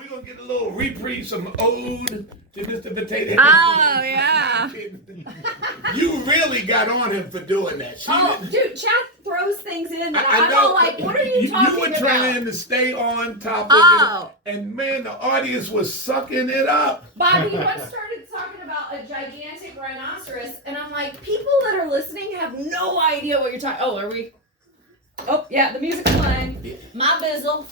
we're going to get a little reprieve, some ode to Mr. Potato Head. Oh, yeah. You really got on him for doing that. Dude, chat throws things in that I'm all like, what are you talking about? You were trying to stay on top of it, and man, the audience was sucking it up. Bobby once started talking about a gigantic rhinoceros, and I'm like, people that are listening have no idea what you're talking. Oh, are we? Oh, yeah, the music's playing. Yeah. My bizzle.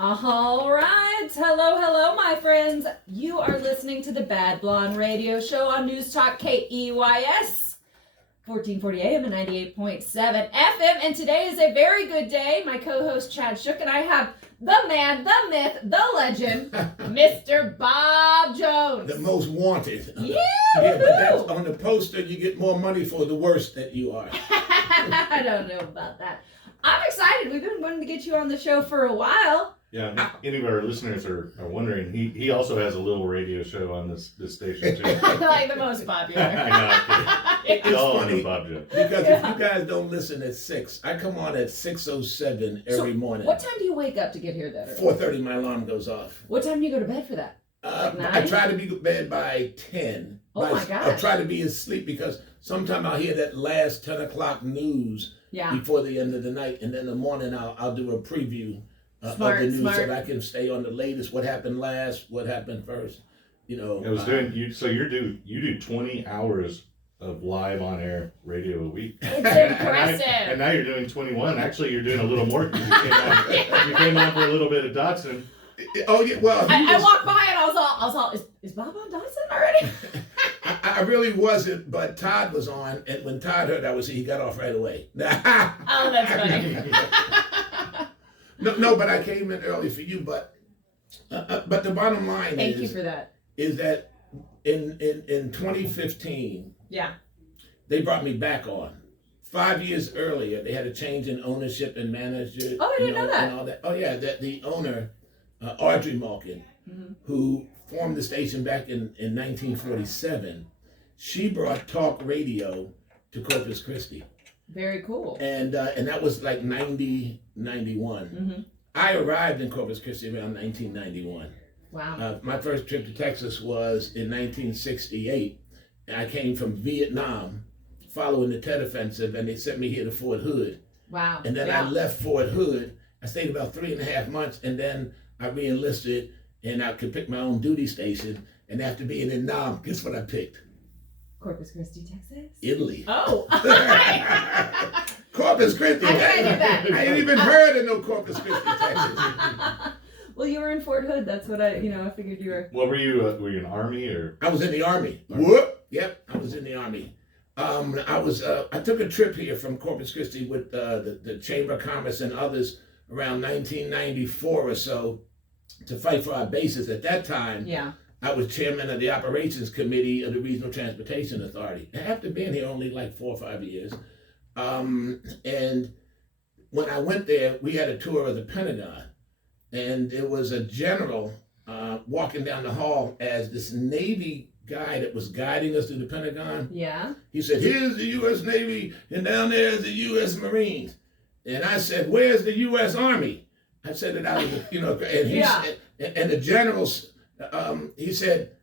All right. Hello, my friends. You are listening to the Bad Blonde Radio Show on News Talk KEYS, 1440 AM and 98.7 FM. And today is a very good day. My co-host Chad Shook and I have the man, the myth, the legend, Mr. Bob Jones. The most wanted. Yeah, but that's on the poster. You get more money for the worse that you are. I don't know about that. I'm excited. We've been wanting to get you on the show for a while. Yeah, any of our listeners are wondering, he also has a little radio show on this station too. Like the most popular. It's all funny Bob Jones. because if you guys don't listen at 6, I come on at 6:07 every morning. What time do you wake up to get here then? 4:30 my alarm goes off. What time do you go to bed for that? Like 9? I try to be to bed by 10. Oh my gosh. I try to be asleep because sometimes I'll hear that last 10 o'clock news before the end of the night, and then in the morning I'll do a preview of the news so that I can stay on the latest, what happened last, what happened first. You know, I was doing you do 20 hours of live on air radio a week. It's impressive. And now you're doing 21. Actually, you're doing a little more because you came on for a little bit of Dotson. Oh yeah, well I walked by and I was all, is Bob on Dotson already? I really wasn't, but Todd was on, and when Todd heard I was here, he got off right away. Oh, that's funny. No, but I came in early for you. But the bottom line Thank you for that. Is that in 2015, they brought me back on. 5 years earlier, they had a change in ownership and manager. Oh, I didn't know that. And all that. Oh yeah, that the owner, Audrey Malkin, who formed the station back in 1947, she brought talk radio to Corpus Christi. Very cool. And that was like 90, 91. I arrived in Corpus Christi around 1991. Wow. My first trip to Texas was in 1968. And I came from Vietnam following the Tet Offensive, and they sent me here to Fort Hood. Wow. And then I left Fort Hood. I stayed about 3.5 months, and then I re-enlisted, and I could pick my own duty station. And after being in Nam, guess what I picked? Corpus Christi, Texas? Italy. Oh. Corpus Christi. I did that. I ain't even heard of no Corpus Christi, Texas. Well, you were in Fort Hood. That's what I figured you were. What were you? Were you in Army or? I was in the Army. Whoop. Yep, I was in the Army. I took a trip here from Corpus Christi with the Chamber of Commerce and others around 1994 or so to fight for our bases. At that time, I was chairman of the operations committee of the Regional Transportation Authority. After being here only like 4 or 5 years, and when I went there, we had a tour of the Pentagon, and there was a general walking down the hall as this Navy guy that was guiding us through the Pentagon. Yeah. He said, "Here's the U.S. Navy, and down there is the U.S. Marines." And I said, "Where's the U.S. Army?" I said it out of the, and he said, and the generals, he said,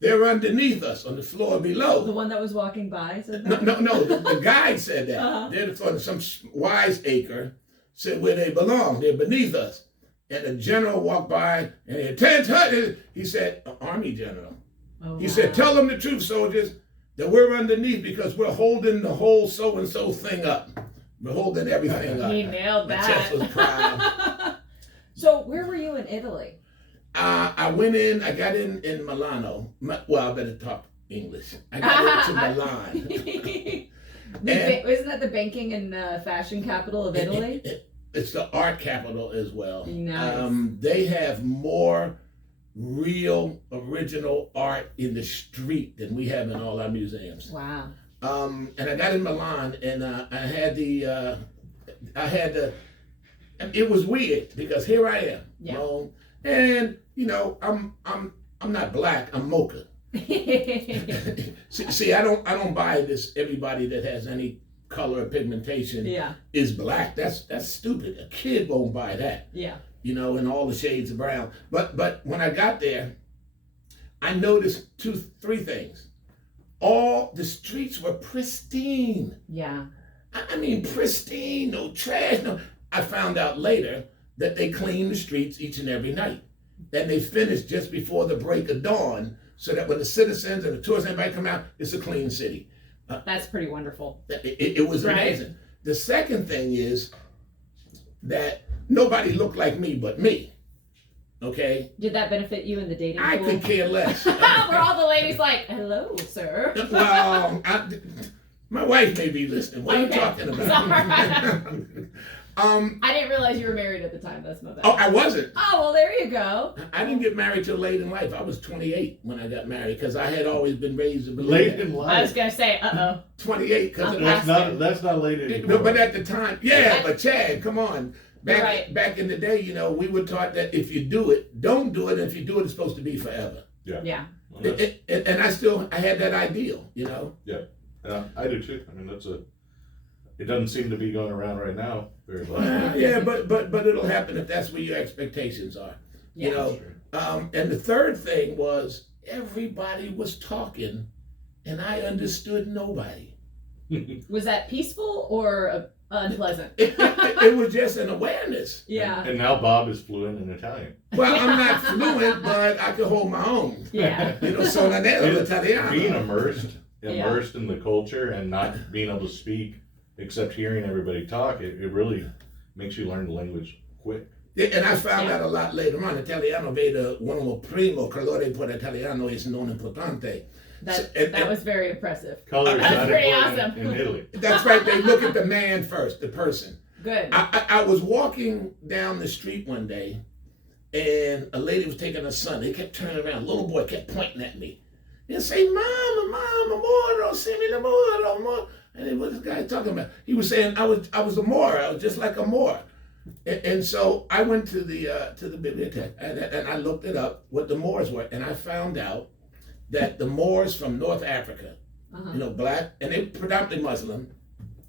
"They're underneath us on the floor below." The one that was walking by said that? No, the guide said that. Uh-huh. They're from some wiseacre said where they belong. They're beneath us. And the general walked by and he said, he said, "Army general." Oh, he said, "Tell them the truth, soldiers, that we're underneath because we're holding the whole so-and-so thing up. We're holding everything up." He nailed that. My chest was proud. So where were you in Italy? I got in Milano. Well, I better talk English. I got into Milan. Isn't that the banking and fashion capital of Italy? It's the art capital as well. Nice. They have more real, original art in the street than we have in all our museums. Wow. And I got in Milan, and it was weird because here I am, and I'm not black, I'm mocha. See, I don't buy this. Everybody that has any color or pigmentation Yeah. is black. That's stupid. A kid won't buy that. Yeah. You know, in all the shades of brown. But when I got there, I noticed three things. All the streets were pristine. Yeah. I mean, pristine, no trash, no. I found out later that they clean the streets each and every night. And they finish just before the break of dawn, so that when the citizens and the tourists, everybody come out, it's a clean city. That's pretty wonderful. It was amazing. The second thing is that nobody looked like me but me. Okay? Did that benefit you in the dating I pool? could care less. Were all the ladies like, hello, sir? Well, my wife may be listening. What are you Okay. talking about? I didn't realize you were married at the time. That's my bad. Oh, I wasn't. Oh, well, there you go. I didn't get married till late in life. I was 28 when I got married because I had always been raised to believe Late that. in I was life. going to say, uh-oh. 28 because That's not late anymore. but at the time, yeah, but Chad, come on. You're right. Back in the day, you know, we were taught that if you do it, don't do it. And if you do it, it's supposed to be forever. Yeah. Well, that's- And I had that ideal, you know. I do too. I mean, it doesn't seem to be going around right now very much. Yeah, but it'll happen if that's where your expectations are. Yeah. You know. And the third thing was everybody was talking, and I understood nobody. Was that peaceful or unpleasant? It was just an awareness. Yeah. And now Bob is fluent in Italian. Well, I'm not fluent, but I can hold my own. Yeah. You know, sono italiano. Being immersed in the culture and not being able to speak except hearing everybody talk, it really makes you learn the language quick. Yeah, and I found out a lot later on. Italiano vedo uno primo colore per italiano is non importante. That was very impressive. Color is That's not pretty important awesome. in Italy. That's right. They look at the man first, the person. Good. I was walking down the street one day, and a lady was taking her son. They kept turning around. A little boy kept pointing at me. And say, Mama, moro, semi moro, moro. And what this guy talking about? He was saying I was a Moor. I was just like a Moor. And so I went to the bibliothèque and I looked it up what the Moors were, and I found out that the Moors from North Africa, you know, black, and they predominantly Muslim,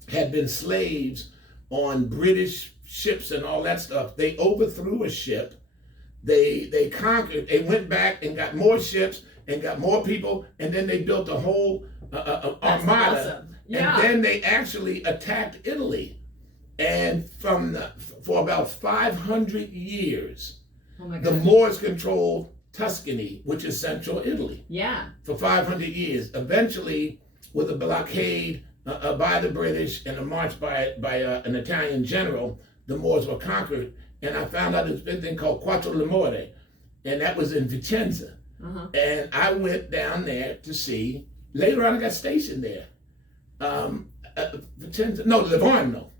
had been slaves on British ships and all that stuff. They overthrew a ship. They conquered. They went back and got more ships and got more people, and then they built a whole That's armada. awesome. Yeah. And then they actually attacked Italy. And for about 500 years, Oh my the God. Moors controlled Tuscany, which is central Italy, Yeah. for 500 years. Eventually, with a blockade by the British and a march by an Italian general, the Moors were conquered. And I found out this big thing called Quattro le More, and that was in Vicenza. And I went down there to see. Later on, I got stationed there. Livorno.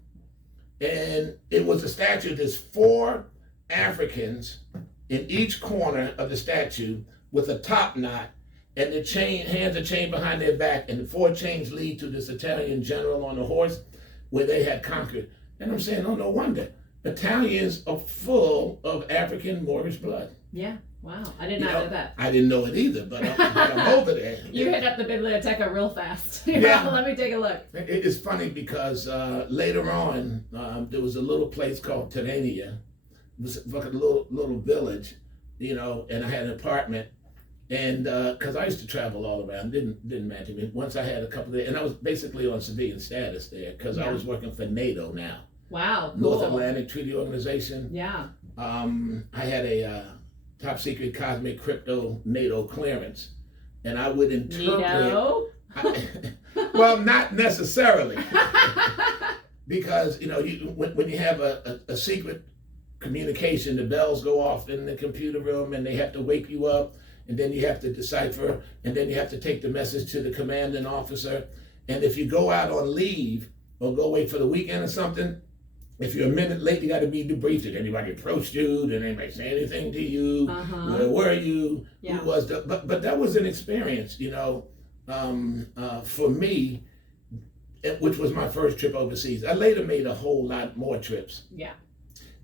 And it was a statue. There's 4 Africans in each corner of the statue with a top knot, and the hands are chained behind their back, and the 4 chains lead to this Italian general on a horse where they had conquered. And I'm saying, oh, no wonder. Italians are full of African Moorish blood. Yeah. Wow. I did not know that. I didn't know it either, but I'm over there. You hit up the biblioteca real fast. Yeah. Let me take a look. It's funny because later on, there was a little place called Terrania. It was like a little village, you know, and I had an apartment. And because I used to travel all around, didn't matter to me. Once I had a couple of days, and I was basically on civilian status there because I was working for NATO now. Wow. Cool. North Atlantic Treaty Organization. Yeah. I had a top secret cosmic crypto NATO clearance, and I would interpret. NATO? Well, not necessarily, because you know, when you have a secret communication, the bells go off in the computer room, and they have to wake you up, and then you have to decipher, and then you have to take the message to the commanding officer, and if you go out on leave or go away for the weekend or something. If you're a minute late, you got to be debriefed. Did anybody approach you? Did anybody say anything to you? Where were you? Yeah. Who was the? But that was an experience, you know, for me, which was my first trip overseas. I later made a whole lot more trips. Yeah.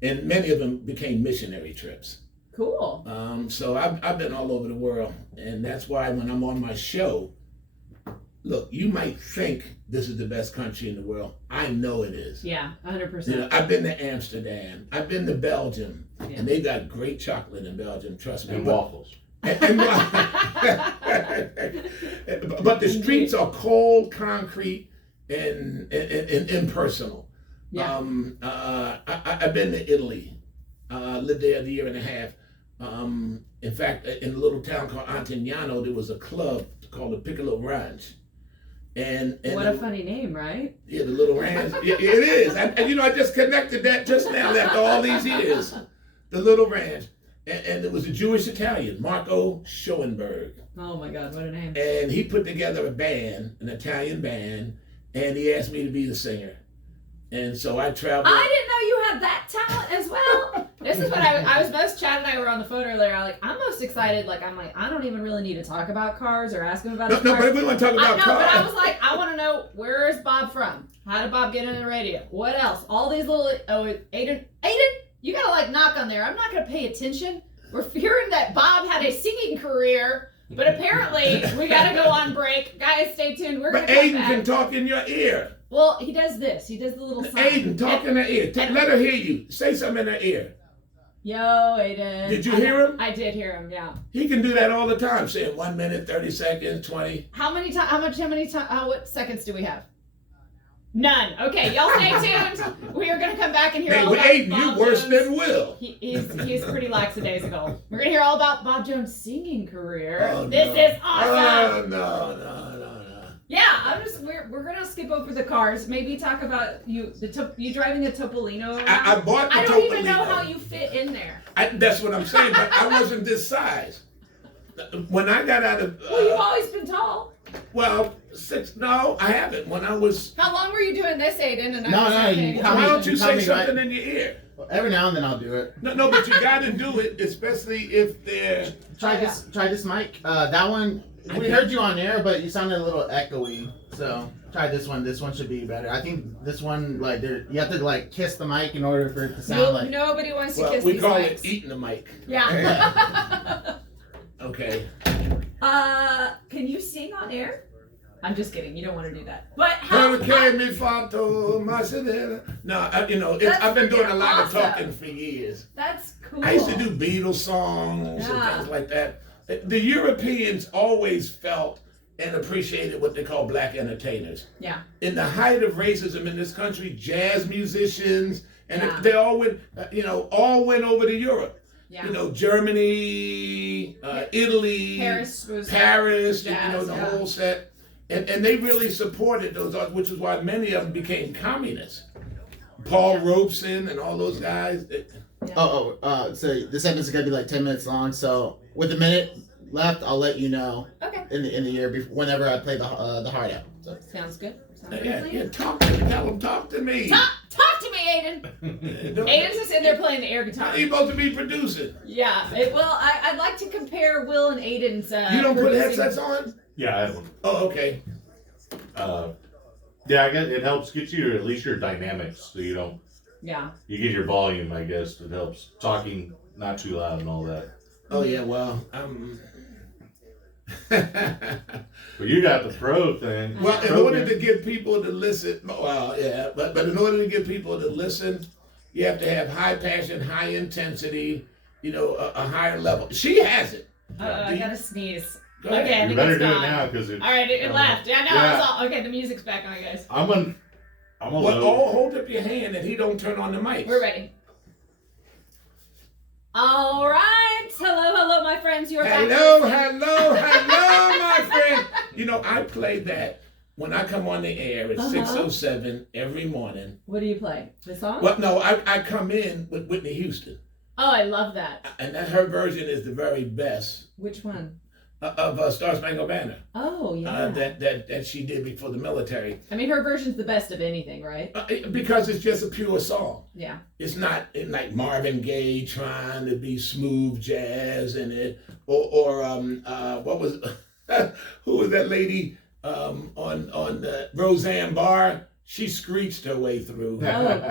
And many of them became missionary trips. Cool. So I've been all over the world, and that's why when I'm on my show, look, you might think this is the best country in the world. I know it is. Yeah, 100%. You know, I've been to Amsterdam. I've been to Belgium. Yeah. And they got great chocolate in Belgium, trust me. And waffles. But the streets are cold, concrete, and impersonal. Yeah. I've been to Italy. Lived there a year and a half. In fact, in a little town called Antignano, there was a club called the Piccolo Ranch. And what a funny name, right? Yeah, the Little Ranch. it is. I just connected that just now after all these years. The Little Ranch. And it was a Jewish Italian, Marco Schoenberg. Oh my God, what a name. And he put together a band, an Italian band, and he asked me to be the singer. And so I traveled. I didn't know you had that talent as well. This is what I was most, Chad and I were on the phone earlier. I'm most excited. I don't even really need to talk about cars or ask him about his No, cars. but we want to talk about cars. But I was like, I want to know, where is Bob from? How did Bob get into the radio? What else? All these little, Aiden, you gotta knock on there. I'm not gonna pay attention. We're hearing that Bob had a singing career, but apparently we gotta go on break. Guys, stay tuned. We're But gonna come Aiden back. can talk in your ear. Well, he does this. He does the little sign. Aiden, talk in her ear. Let her hear you. Say something in her ear. Yo, Aiden. Did you hear him? I did hear him. Yeah. He can do that all the time, saying 1 minute, 30 seconds, 20. How many times? What seconds do we have? None. Okay, y'all stay tuned. We are going to come back and hear all about Aiden, Bob you worse Jones. than Will. He's pretty lackadaisical. We're going to hear all about Bob Jones' singing career. Oh, This no. is awesome. Oh, no. Yeah, we're going to skip over the cars. Maybe talk about you driving a Topolino around. I bought the I don't Topolino. even know how you fit in there. That's what I'm saying, but I wasn't this size. When I got out of... Well, you've always been tall. Well, no, I haven't. When I was... How long were you doing this, Aiden? And No, Why don't you say me, something right? in your ear? Every now and then I'll do it. No, but you got to do it, especially if they're... Try this mic. That one, we heard you on air, but you sounded a little echoey. So try this one. This one should be better. I think this one, you have to kiss the mic in order for it to sound Nobody wants to Well, kiss we these call mics. it eating the mic. Yeah. Okay. Can you sing on air? I'm just kidding. You don't want to do that. But how? Hurricane mi fatto, Masedera. No, I've been doing a lot of talking for years. That's cool. I used to do Beatles songs and Yeah. things like that. The Europeans always felt and appreciated what they call black entertainers. Yeah. In the height of racism in this country, jazz musicians, and Yeah. they all went, all went over to Europe. Yeah. Germany, Italy, Paris was Paris, jazz, the yeah. whole set. And they really supported those arts, which is why many of them became communists. Paul Robeson and all those guys. So this segment is gonna be 10 minutes long. So with a minute left, I'll let you know Okay. in the year whenever I play the hard out. So. Sounds good. Yeah, talk to me. Tell them, talk to me. Talk to me, Aiden. Aiden's just in there playing the air guitar. How you supposed to be producing? Yeah. I'd like to compare Will and Aiden's. You don't put producing. headsets on? Yeah, I have one. Oh, okay. Yeah, I guess it helps get you at least your dynamics, so you don't. Yeah. You get your volume, I guess. It helps talking not too loud and all that. Oh yeah, well, But you got the pro thing. well, in Pro order thing. to get people to listen, well, yeah, but in order to get people to listen, you have to have high passion, high intensity, a higher level. She has it. I gotta sneeze. Go ahead. Okay, I You think better it's do gone. it now because All right, it left. Yeah, no, Yeah. it's all okay. The music's back on, guys. I'm gonna Well, load. hold up your hand and he don't turn on the mic. We're ready. All right. Hello, my friends. You are back. Hello, my friend. I play that when I come on the air at 6:07 every morning. What do you play? The song? Well, no, I come in with Whitney Houston, Oh, I love that. and her version is the very best Which one? of Star Spangled Banner Oh, yeah. that she did before the military. I mean, her version's the best of anything, right? Because it's just a pure song. Yeah. It's not like Marvin Gaye trying to be smooth jazz in it, or what was who was that lady on Roseanne Barr she screeched her way through. Oh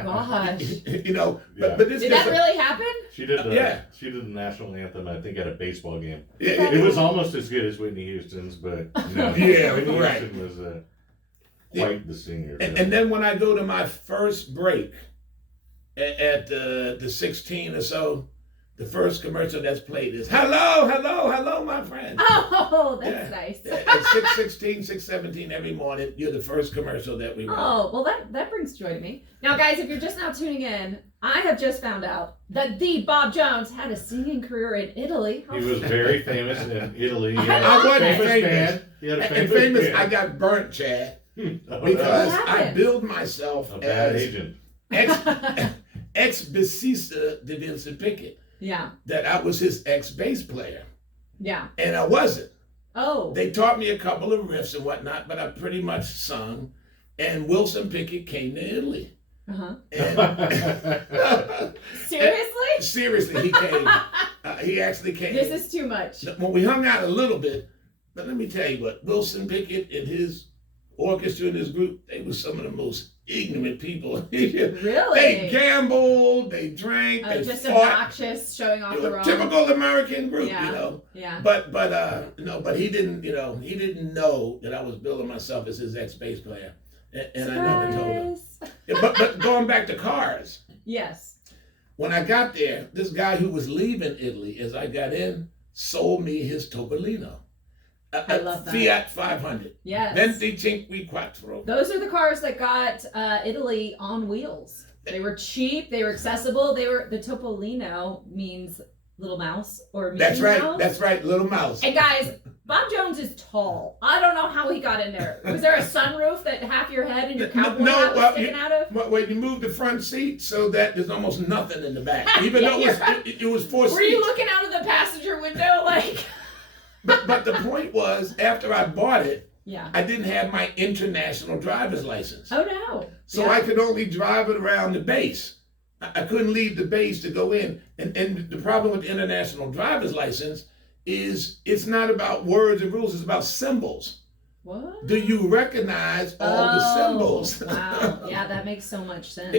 gosh. You know, Yeah. but this Did just that really happen? She did the Yeah. she did the national anthem, I think, at a baseball game. yeah, It was almost as good as Whitney Houston's, but no, Yeah, Whitney right. Houston was quite the singer. and then when I go to my first break at the 16 or so, the first commercial that's played is "Hello, hello, hello, my friend." Oh, that's Yeah. nice. At 6:16, 6:17 every morning, you're the first commercial that we run. Oh, well, that brings joy to me. Now, guys, if you're just now tuning in, I have just found out that the Bob Jones had a singing career in Italy. He was very famous in Italy. He I had a wasn't famous famous. band. He had a And famous famous, band. I got burnt, Chad, Oh, because What I happened? billed myself a bad as agent. ex-bassista de Vincent Pickett, Yeah, that I was his ex-bass player, yeah. and I wasn't. Oh, They taught me a couple of riffs and whatnot, but I pretty much sung. And Wilson Pickett came to Italy. uh-huh. And Seriously? seriously, he came. He actually came. This is too much. Well, we hung out a little bit, but let me tell you what, Wilson Pickett and his orchestra and his group, they were some of the most ignorant people. Really? They gambled, they drank, they Just fought. obnoxious, showing off It the was wrong. a typical American group, Yeah. you know. Yeah. But he didn't, he didn't know that I was billing myself as his ex-bass player. And I never told him. Surprise. Yeah, but going back to cars, Yes. when I got there, this guy who was leaving Italy, as I got in, sold me his Topolino. I love that. Fiat 500. Yes. Venti Cinque Quattro. Those are the cars that got Italy on wheels. They were cheap. They were accessible. The Topolino means little mouse or Mickey That's right. Mouse. That's right. Little mouse. And guys, Bob Jones is tall. I don't know how he got in there. Was there a sunroof that half your head and your cowboy hat was sticking out of? Well, you moved the front seat so that there's almost nothing in the back, even though it was four seats. Were you looking out of the passenger window like? But the point was, after I bought it, Yeah. I didn't have my international driver's license. Oh no. So Yeah. I could only drive it around the base. I couldn't leave the base to go in. And the problem with the international driver's license is it's not about words and rules, it's about symbols. What? Do you recognize all the symbols? Wow. Yeah, that makes so much sense.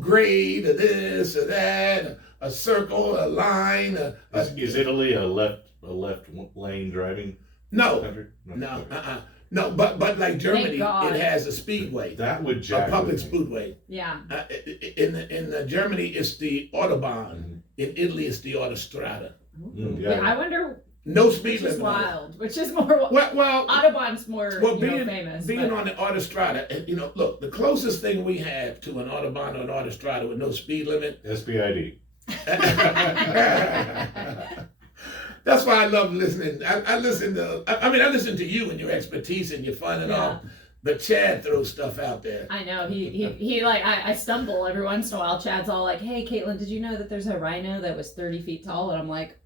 Grade, or this, or that, a circle, a line. Is Italy a left lane driving No, country? no, no. But like Germany, God. it has a speedway, That would a jack public with me. speedway. Yeah. In Germany, it's the Autobahn. In Italy, it's the Autostrada. Mm, But yeah. I wonder No speed which is limit. on it. wild. Which is more Well, Autobahn's more famous. being but- on the Autostrada, look, the closest thing we have to an Autobahn or an Autostrada with no speed limit. SBID. That's why I love listening. I listen to you and your expertise and your fun and Yeah. all. But Chad throws stuff out there. I know he like I stumble every once in a while. Chad's all like, "Hey, Caitlin, did you know that there's a rhino that was 30 feet tall?" And I'm like,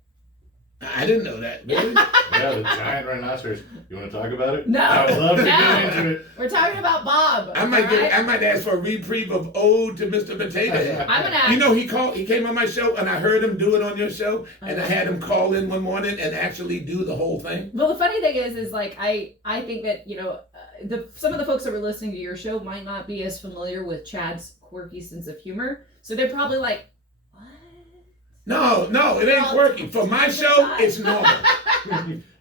I didn't know that. Really? Yeah, the giant rhinoceros. You want to talk about it? No. I would love to No. get into it. "We're talking about Bob." I might all right? I might ask for a reprieve of Ode to Mr. Potato Head. I'm gonna. You know, he came on my show, and I heard him do it on your show, and I had him call in one morning and actually do the whole thing. Well, the funny thing is like I think that some of the folks that were listening to your show might not be as familiar with Chad's quirky sense of humor, so they're probably like, "What?" No, it ain't working. For my show, it's normal.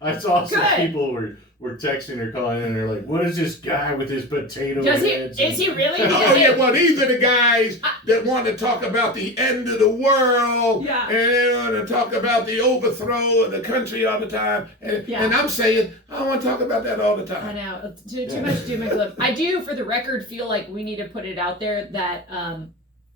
I saw some Good. people were texting or calling in and they're like, what is this guy with his potato Does he? heads? Is he really? Oh yeah, well these are the guys that want to talk about the end of the world, Yeah. and they want to talk about the overthrow of the country all the time, and, Yeah. and I'm saying I don't want to talk about that all the I time. know. Too much doom and gloom. I do, for the record, feel like we need to put it out there that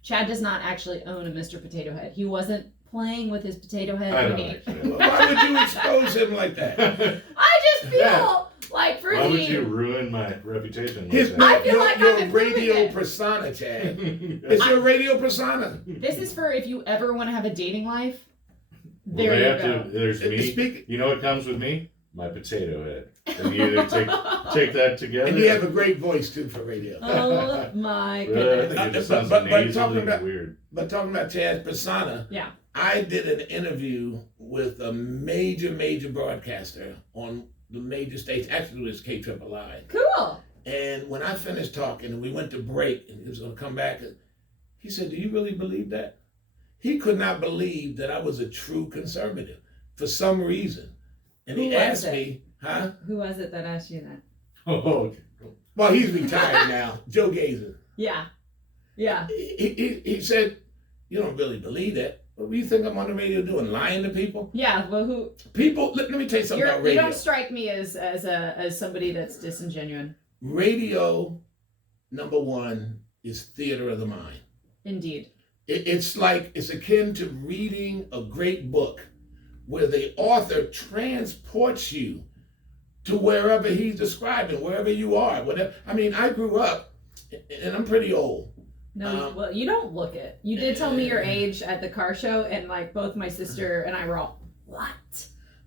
Chad does not actually own a Mr. Potato Head. He wasn't playing with his potato head. I when don't he- actually. Why would you expose him like that? I just feel Yeah. like for Why would the you ruin my reputation like His that? I feel like your I'm improving radio it. persona, Chad. It's your radio persona. this is for if you ever want to have a dating life. Well, There they you have go. there's me. Speak, You know what comes with me? My potato head. And you either take that together. and you have a great voice too for radio. Oh my Really? goodness. It just But- sounds but nasally talking and about- weird. But talking about Chad's persona, Yeah. I did an interview with a major broadcaster on the major stage. Actually, it was KIII. Cool. And when I finished talking and we went to break and he was going to come back, he said, "Do you really believe that?" He could not believe that I was a true conservative for some reason. And he asked me, huh? Who was it that asked you that? Oh, okay. Well, he's retired now, Joe Gazer. Yeah. Yeah. He said, "You don't really believe that. What do you think I'm on the radio doing? Lying to people?" Yeah. Well, who? People, let me tell you something about You radio. don't strike me as somebody that's disingenuous. Radio, number one, is theater of the mind. Indeed. It's akin to reading a great book where the author transports you to wherever he's describing, wherever you are, whatever. I mean, I grew up, and I'm pretty old. No, well, you don't look it. You did tell me your age at the car show, and like both my sister and I were all, what?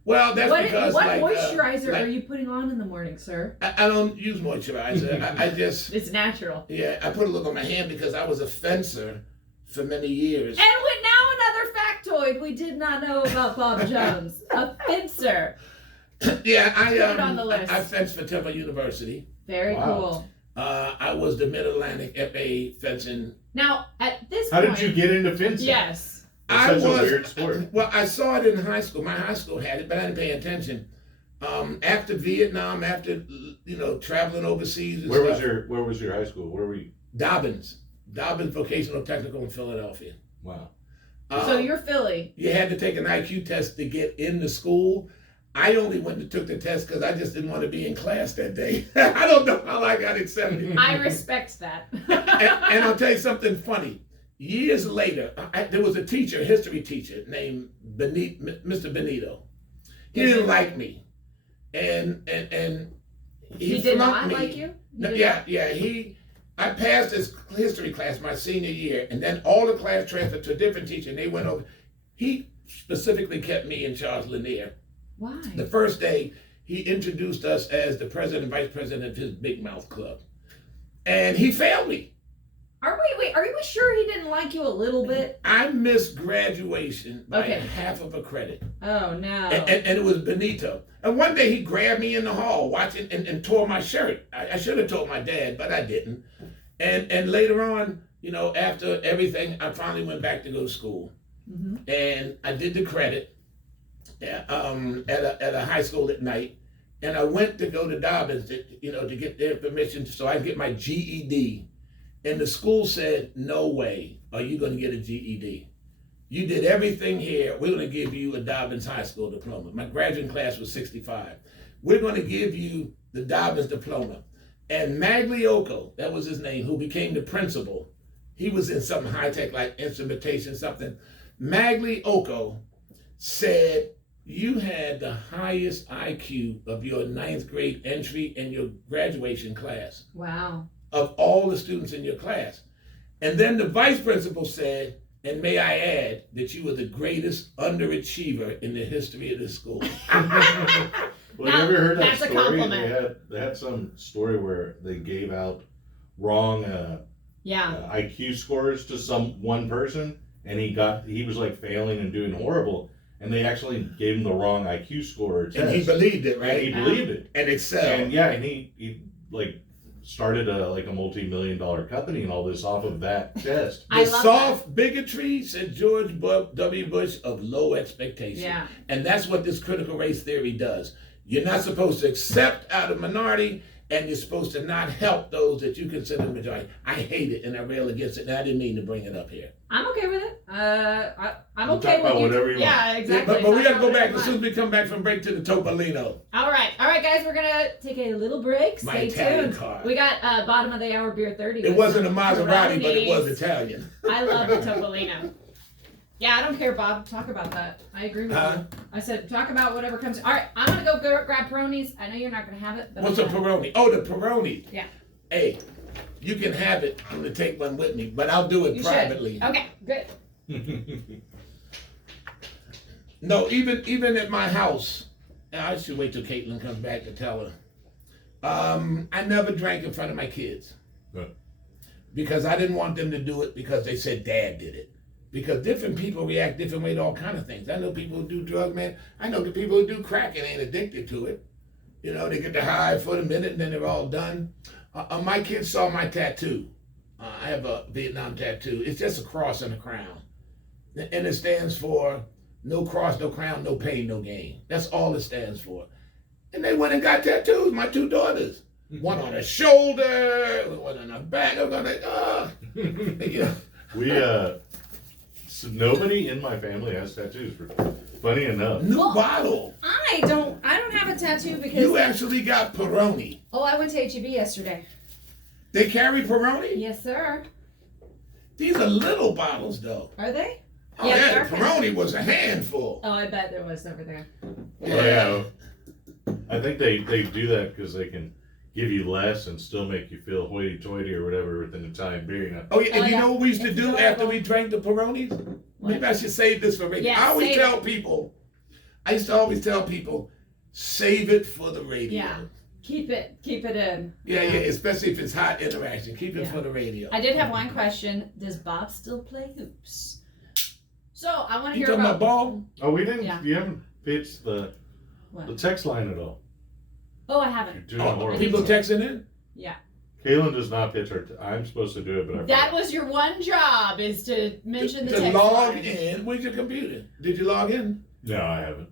Well, that's because what like moisturizer are you putting on in the morning, sir? I don't use moisturizer. I just It's natural. yeah, I put a look on my hand because I was a fencer for many years. And with now another factoid we did not know about Bob Jones, a fencer. Yeah, Put it on the list. I fenced for Temple University. Very Wow. cool. I was the Mid-Atlantic FA fencing. Now, at this How point, did you get into fencing? Yes. It's such a weird sport. Well, I saw it in high school. My high school had it, but I didn't pay attention. After Vietnam, after traveling overseas. And Where stuff, was your high school? Where were you? Dobbins Vocational Technical in Philadelphia. Wow. So you're Philly. You had to take an IQ test to get into school. I only went and took the test because I just didn't want to be in class that day. I don't know how I got accepted. I respect that. and I'll tell you something funny. Years later, there was a teacher, a history teacher named Mr. Benito. He didn't like me, and He did flunked not me. like you? No, yeah. I passed his history class my senior year, and then all the class transferred to a different teacher, and they went over. He specifically kept me and Charles Lanier. Why? The first day, he introduced us as the president and vice president of his Big Mouth Club, and he failed me. Are we sure he didn't like you a little bit? I missed graduation by Okay. half of a credit. Oh no. And it was Benito. And one day he grabbed me in the hall watching and tore my shirt. I should have told my dad, but I didn't. And later on, after everything, I finally went back to go to school. Mm-hmm. And I did the credit at a high school at night. And I went to go to Dobbins to get their permission so I could get my GED. And the school said, "No way are you going to get a GED. You did everything here. We're going to give you a Dobbins High School diploma." My graduating class was 65. "We're going to give you the Dobbins diploma." And Magliocco, that was his name, who became the principal, he was in something high-tech like instrumentation, something. Magliocco said, "You had the highest IQ of your 9th grade entry and your graduation class. Wow. Of all the students in your class." And then the vice principal said, "And may I add that you were the greatest underachiever in the history of this school." Well, you ever heard that That's a story? compliment. They had some story where they gave out wrong Yeah. IQ scores to one person, and he was like failing and doing horrible, and they actually gave him the wrong IQ score or test. And he believed it, And right? he believed it. And excelled. And yeah, and he like started a multi-million-dollar company and all this off of that test. I The love soft bigotry, said George W. Bush, of low expectation. Yeah. And that's what this critical race theory does. You're not supposed to accept out of minority, and you're supposed to not help those that you consider the majority. I hate it, and I rail against it, and I didn't mean to bring it up here. I'm okay with it. I'm You okay talk with about you. whatever you Yeah, want. exactly. But we got to Talk go about back whatever as soon you as we come back from break to the Topolino. want. All right, guys. We're gonna take a little break. My Stay Italian tuned. car. We got bottom of the hour beer 30. It with wasn't a some Maserati, but it was Pepperonis. Italian. I love the Topolino. Yeah, I don't care, Bob. Talk about that. I agree with Huh? you. I said talk about whatever comes. All right, I'm gonna go grab Peronis. I know you're not gonna have it. But What's a I'm gonna- Peroni? Oh, the Peroni. Yeah. Hey, you can have it. I'm going to take one with me, but I'll do it You privately. should. Okay, good. No, even at my house, and I should wait till Caitlin comes back to tell her. I never drank in front of my kids. Good. Because I didn't want them to do it because they said Dad did it. Because different people react different way to all kind of things. I know people who do drugs, man. I know the people who do crack and ain't addicted to it. They get the high for a minute and then they're all done. My kids saw my tattoo. I have a Vietnam tattoo. It's just a cross and a crown. And it stands for no cross, no crown, no pain, no gain. That's all it stands for. And they went and got tattoos, my 2 daughters. One on the shoulder, one on the back. I'm going, you know. We, so nobody in my family has tattoos. Funny enough. New bottle. I don't have a tattoo because You actually got Peroni. Oh, I went to HEB yesterday. They carry Peroni? Yes, sir. These are little bottles, though. Are they? Oh, Yeah, yeah, they're Peroni was a handful. Oh, I bet there was over there. Yeah. I think they do that because they can give you less and still make you feel hoity-toity or whatever with an Italian beer. You know? Oh, yeah, and you know what we used to It's do adorable. after we drank the Peronis? What? Maybe I should save this for radio. Yeah, I always save tell it. people, I used to always tell people, save it for the radio. Yeah. Keep it in. Yeah, especially if it's hot interaction. Keep it Yeah. for the radio. I did have one question. Does Bob still play hoops? So I want to You hear talking about. about ball? Oh, we didn't. Yeah. You haven't pitched the What? text line at all. Oh, I You're haven't. doing Oh, horrible. people texting in? Yeah. Kaylin does not pitch her. I'm supposed to do it, but I That forgot. was your one job, is to mention the to text log line. in. Where's your computer? Did you log in? No, I haven't.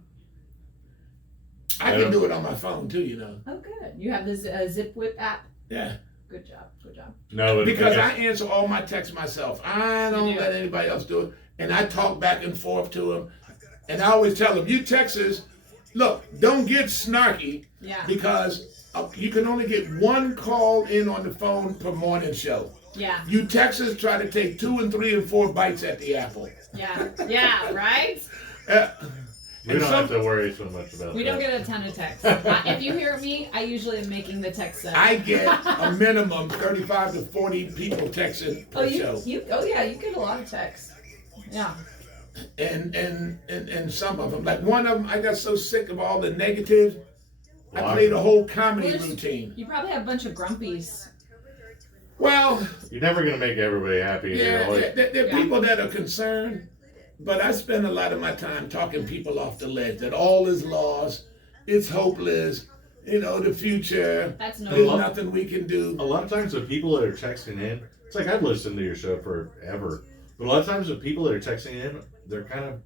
I can do it on my phone too, you know. Oh, good. You have this Zip Whip app. Yeah. Good job. Good job. No, but Because I guess- answer all my texts myself. I don't You do. let anybody else do it. And I talk back and forth to them. And I always tell them, you Texas, look, don't get snarky Yeah. because you can only get 1 call in on the phone per morning show. Yeah. You Texas try to take 2 and 3 and 4 bites at the apple. Yeah. Yeah. Right. Uh, we and don't some- have to worry so much about We that. don't get a ton of texts. If you hear me, I usually am making the text sound. I get a minimum 35 to 40 people texting per show. Oh yeah, you get a lot of texts. Yeah. And some of them, like one of them, I got so sick of all the negatives. I Why? played a whole comedy Well, there's- routine. You probably have a bunch of grumpies. Well, You're never gonna make everybody happy. yeah, You're always- there are Yeah. people that are concerned, but I spend a lot of my time talking people off the ledge that all is lost, it's hopeless, you know, the future, That's there's normal. nothing we can do. A lot of times the people that are texting in, it's like I've listened to your show forever, but a lot of times the people that are texting in, they're kind of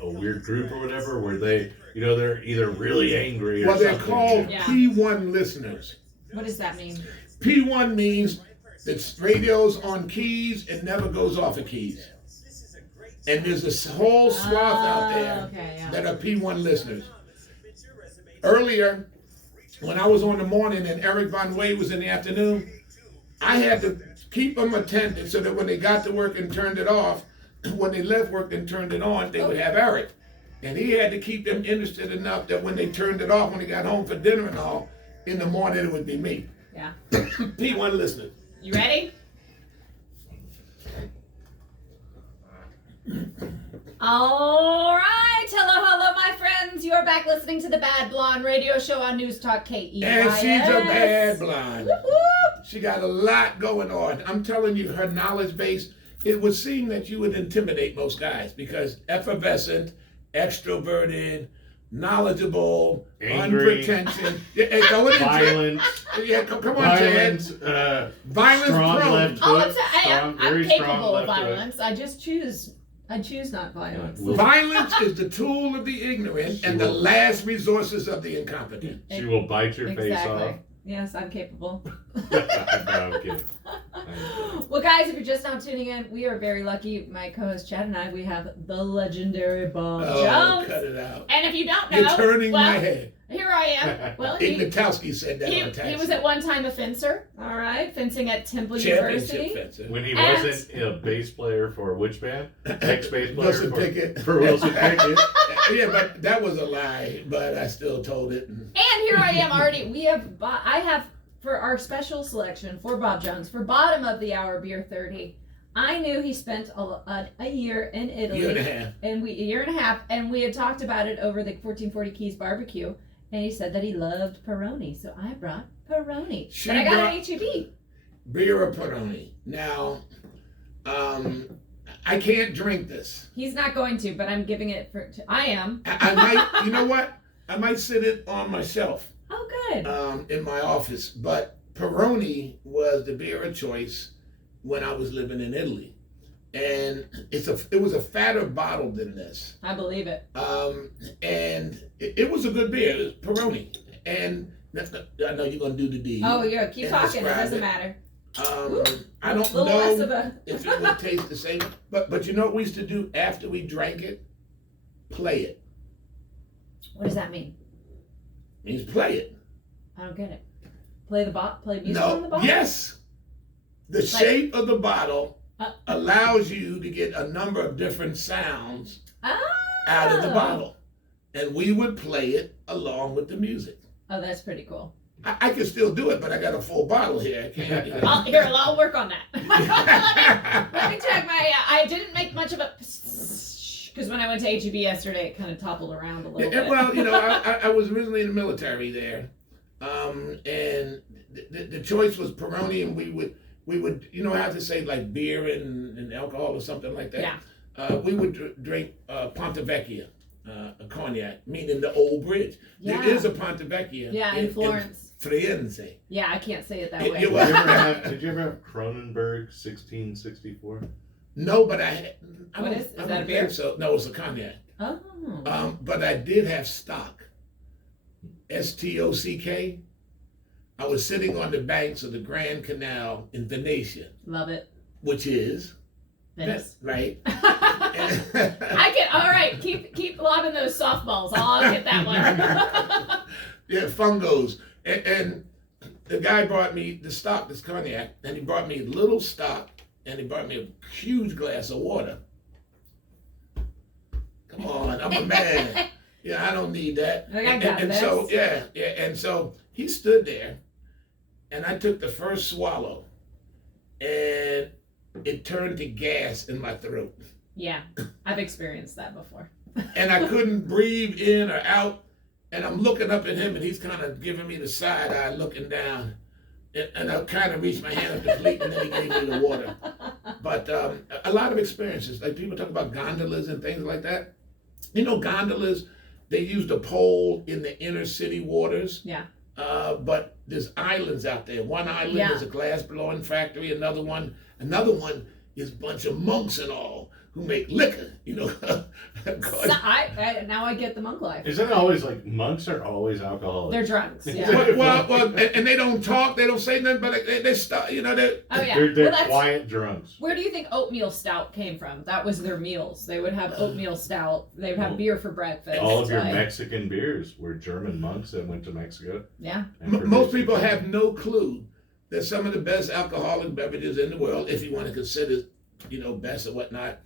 a weird group or whatever, where they, you know, they're either really angry or Well, they're something. called Yeah. P1 listeners. What does that mean? P1 means that radio's on keys, it never goes off of keys. And there's this whole swath out there Okay, yeah. that are P1 listeners. Earlier, when I was on the morning and Eric Von Way was in the afternoon, I had to keep them attentive so that when they got to work and turned it off, when they left work and turned it on, they would have Eric. And he had to keep them interested enough that when they turned it off, when they got home for dinner and all, in the morning it would be me. Yeah. P1 listeners. You ready? All right. Hello, my friends. You're back listening to the Bad Blonde Radio Show on News Talk KEYS. And she's a bad blonde. Whoop, whoop. She got a lot going on. I'm telling you, her knowledge base, it would seem that you would intimidate most guys because effervescent, extroverted, knowledgeable, Angry. unpretentious. Yeah, what is it? Violent, Yeah, come on, Chad. violent, Violence strong prone. left Oh, foot, I'm strong, very capable strong of left foot. violence. I choose not violence. Yeah. Violence is the tool of the ignorant and the Sure. last resources of the incompetent. She will bite your face off. Yes, I'm capable. No, I'm kidding. Well, guys, if you're just now tuning in, we are very lucky. My co-host Chad and I, we have the legendary Bob Oh, Jones. cut it out. And if you don't know, You're turning well, my head. here I am. Well, he Ignatowski said that on taxi. he was at one time a fencer. All right, fencing at Temple University. Championship fencer. When he And- wasn't a bass player for which band? Ex-bass player Wilson for, Pickett. for Wilson Pickett. Yeah, but that was a lie, but I still told it. And here I am already. I have for our special selection for Bob Jones for bottom of the hour beer 30. I knew he spent a year in Italy. Year and a half. A year and a half, and we had talked about it over the 1440 Keys barbecue, and he said that he loved Peroni, so I brought Peroni. She But I got brought- an HEB. Beer or Peroni. Now, I can't drink this. He's not going to, but I'm giving it I am. I might, you know what? I might sit it on my shelf Oh, good. in my office, but Peroni was the beer of choice when I was living in Italy, and it was a fatter bottle than this. I believe it. And it was a good beer. It was Peroni, and I know you're gonna do the D. Oh, yeah. Keep and talking. It describe doesn't it. matter. I don't Little less of know a. if it would taste the same, but you know what we used to do after we drank it? Play it. What does that mean? Means play it. I don't get it. Play music on the No, bottle? yes. The shape of the bottle allows you to get a number of different sounds out of the bottle. And we would play it along with the music. Oh, that's pretty cool. I can still do it, but I got a full bottle here. I can't. I'll work on that. let me check my. I didn't make much of a. Because when I went to HEB yesterday, it kind of toppled around a little bit. Well, you know, I was originally in the military there, and the choice was Peroni, and we would you know have to say like beer and alcohol or something like that. Yeah. We would drink Ponte Vecchia, a cognac, meaning the old bridge. Yeah. There is a Ponte Vecchia. Yeah, in Florence. Firenze. Yeah, I can't say it that way. Did you ever have Kronenberg 1664? No, but I What is don't that a beer? think so. No, it's a cognac. Oh. But I did have stock. Stock. I was sitting on the banks of the Grand Canal in Venetia, Love it. which is Venice. right. I get all right. Keep lobbing those softballs. I'll get that one. Yeah, fungos. And the guy brought me the stock, this cognac, and he brought me a little stock, and he brought me a huge glass of water. Come on, I'm a man. Yeah, I don't need that. I got and this. so and so he stood there, and I took the first swallow, and it turned to gas in my throat. Yeah, I've experienced that before. And I couldn't breathe in or out. And I'm looking up at him, and he's kind of giving me the side eye, looking down. And I kind of reached my hand up to plate, and then he gave me the water. But a lot of experiences. Like people talk about gondolas and things like that. You know, gondolas, they used a pole in the inner city waters. Yeah. But there's islands out there. One island is a glass blowing factory. Another one is a bunch of monks and all who make liquor. You know. So now I get the monk life. Isn't it always like monks are always alcoholics? They're drunks. Yeah. well, and they don't talk. They don't say nothing. But they start. You know. Oh yeah. They're quiet drunks. Where do you think oatmeal stout came from? That was their meals. They would have oatmeal stout. They would have beer for breakfast. All of your Mexican beers were German monks that went to Mexico. Yeah. Most people have no clue that some of the best alcoholic beverages in the world, if you want to consider, you know, best or whatnot,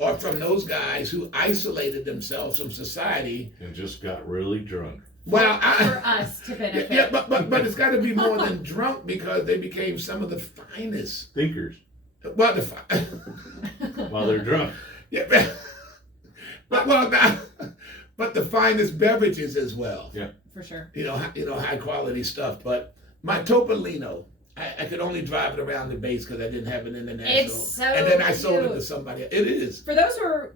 are from those guys who isolated themselves from society and just got really drunk. Well, for us to benefit. Yeah, but it's got to be more than drunk because they became some of the finest thinkers. Well, while they're drunk. Yeah, but the finest beverages as well. Yeah, for sure. You know, high quality stuff. But my Topolino, I could only drive it around the base because I didn't have an international. It's so and then I sold it cute. to somebody. It is. For those who are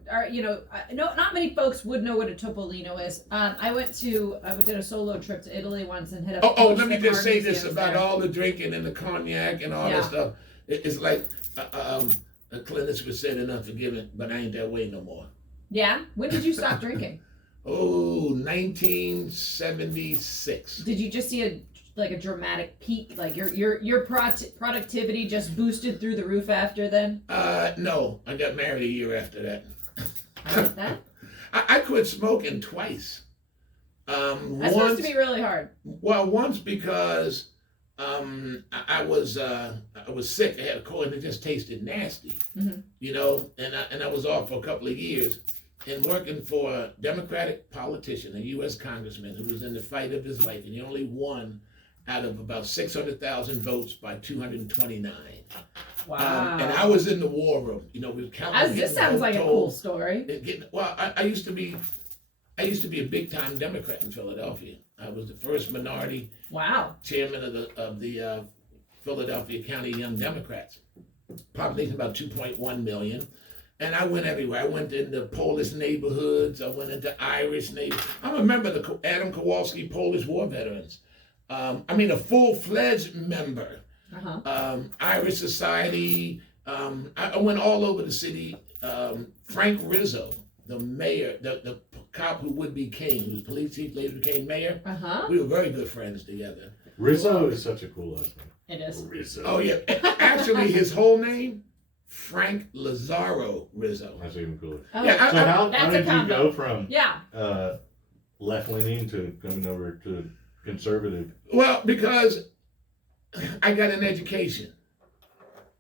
not many folks would know what a Topolino is. I did a solo trip to Italy once and hit up. Let me just say this about all the drinking and the cognac and all that stuff. It's like Clintus would say, "They're unforgiving," but I ain't that way no more. Yeah. When did you stop drinking? 1976. Did you just see a dramatic peak? Like your productivity just boosted through the roof after then? No, I got married a year after that. I get that. I quit smoking twice. That's supposed to be really hard. Well, once because I was sick. I had a cold and it just tasted nasty. Mm-hmm. You know, and I was off for a couple of years and working for a Democratic politician, a U.S. congressman who was in the fight of his life, and he only won out of about 600,000 votes by 229. Wow. And I was in the war room. You know, we were counting. This sounds like a cool story. I used to be a big time Democrat in Philadelphia. I was the first minority chairman of the Philadelphia County Young Democrats. Population about 2.1 million. And I went everywhere. I went into Polish neighborhoods. I went into Irish neighborhoods. I'm a member of the Adam Kowalski Polish War Veterans. a full-fledged member. Uh-huh. Irish Society. I went all over the city. Frank Rizzo, the mayor, the cop who would be king, who was police chief, later became mayor. Uh-huh. We were very good friends together. Rizzo is such a cool last name. It is. Rizzo. Oh yeah, actually his whole name, Frank Lazaro Rizzo. That's even cooler. Oh, Yeah, So how that's a did you combo. go from yeah. left leaning to coming over to conservative? Well, because I got an education.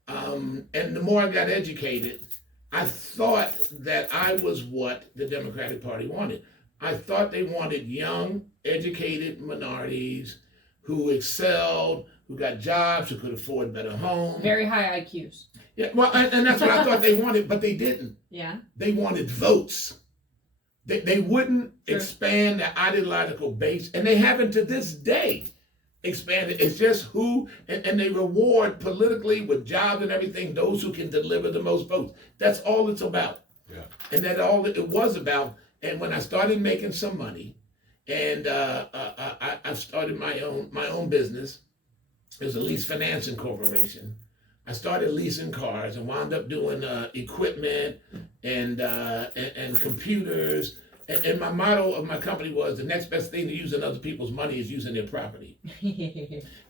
And the more I got educated, I thought that I was what the Democratic Party wanted. I thought they wanted young, educated minorities who excelled, who got jobs, who could afford better homes. Very high IQs. Yeah, well, and that's what I thought they wanted, but they didn't. Yeah. They wanted votes. They wouldn't Sure. expand their ideological base, and they haven't to this day expanded. It's just who, and they reward politically with jobs and everything those who can deliver the most votes. That's all it's about. Yeah. And that's all it was about. And when I started making some money, and I started my own business, it was a lease financing corporation. I started leasing cars and wound up doing equipment and computers. And my motto of my company was the next best thing to using other people's money is using their property.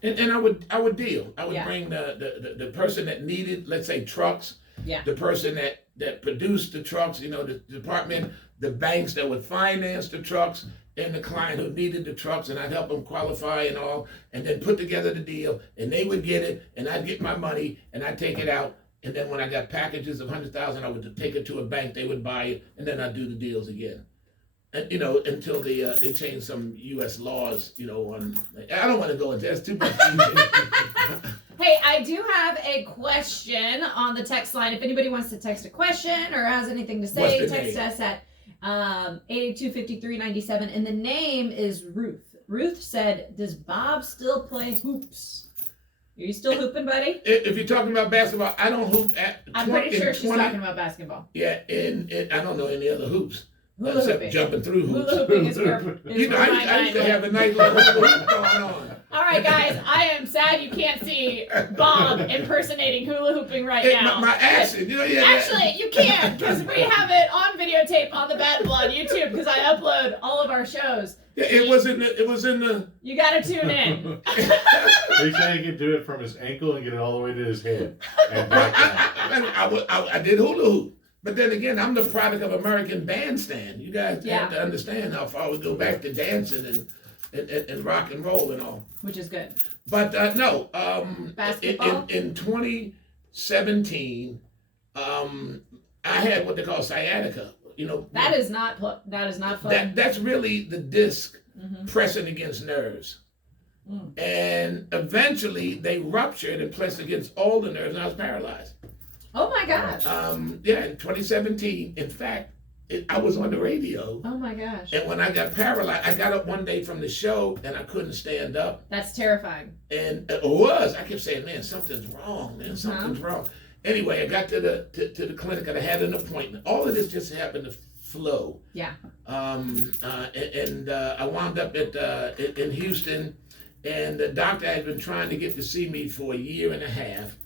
And I would deal. I would Yeah. bring the person that needed, let's say, trucks, Yeah. the person that produced the trucks, the department, the banks that would finance the trucks, and the client who needed the trucks, and I'd help them qualify and all, and then put together the deal, and they would get it, and I'd get my money, and I'd take it out, and then when I got packages of 100,000, I would take it to a bank, they would buy it, and then I'd do the deals again. And, until they changed some U.S. laws, on, I don't want to go into that's too much. Hey, I do have a question on the text line. If anybody wants to text a question or has anything to say, What's the text name? us at 882-5397. And the name is Ruth. Ruth said, does Bob still play hoops? Are you still hooping, buddy? If you're talking about basketball, I don't hoop at. I'm pretty sure she's 20 talking about basketball. Yeah, and I don't know any other hoops. Hula Except hooping. jumping through hoops. Hula hooping is where, I used to have a nice little hula hoop going on. All right, guys, I am sad you can't see Bob impersonating hula hooping right Hey, now. my accent, Actually, you can, because we have it on videotape on the Bad Blood YouTube, because I upload all of our shows. Yeah, it was in the. You gotta tune in. They say he could do it from his ankle and get it all the way to his head. And back down. I did hula hoop. But then again, I'm the product of American Bandstand. You guys have to understand how far we go back to dancing and rock and roll and all. Which is good. But no, Basketball? in 2017, I had what they call sciatica. That is not fun. That's really the disc Mhm. pressing against nerves. Mm. And eventually they ruptured and pressed against all the nerves, and I was paralyzed. Oh my gosh. In 2017, in fact, I was on the radio, Oh my gosh. and when I got paralyzed, I got up one day from the show, and I couldn't stand up, That's terrifying. and I kept saying, man, something's wrong, man, something's wrong. Anyway, I got to the clinic, and I had an appointment. All of this just happened to flow. Yeah. I wound up in Houston, and the doctor had been trying to get to see me for a year and a half.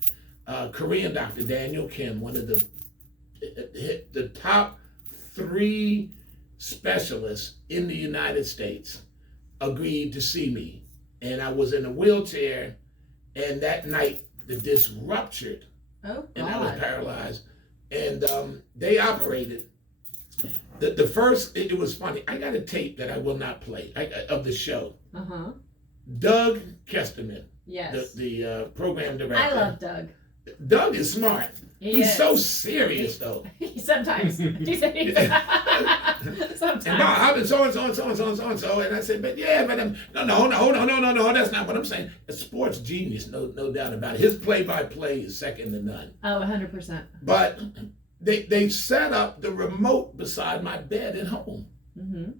Korean doctor Daniel Kim, one of the top 3 specialists in the United States, agreed to see me, and I was in a wheelchair, and that night the disc ruptured, Oh and I was God. paralyzed, and they operated. The first, it was funny. I got a tape that I will not play of the show. Uh-huh. Doug Kesterman, Yes. the program director. I love Doug. Doug is smart. He He's is. so serious though. Sometimes. He said he And sometimes. Bob, I've been so and so and so and so and so and so, and I said, but I'm no, that's not what I'm saying. A sports genius, no doubt about it. His play-by-play is second to none. Oh, 100%. But they set up the remote beside my bed at home, Mm-hmm.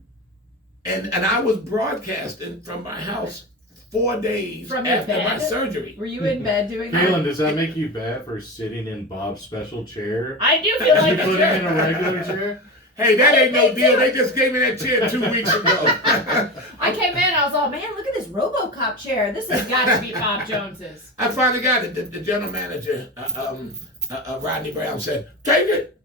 and I was broadcasting from my house 4 days From your after my bed? surgery. Were you in bed doing that? Kaylin, does that make you bad for sitting in Bob's special chair? I do feel like You put him in a regular chair? Hey, that ain't no deal. They just gave me that chair 2 weeks ago. I came in, I was all, man, look at this RoboCop chair. This has got to be Bob Jones's. I finally got it. The general manager, Rodney Brown, said, "Take it.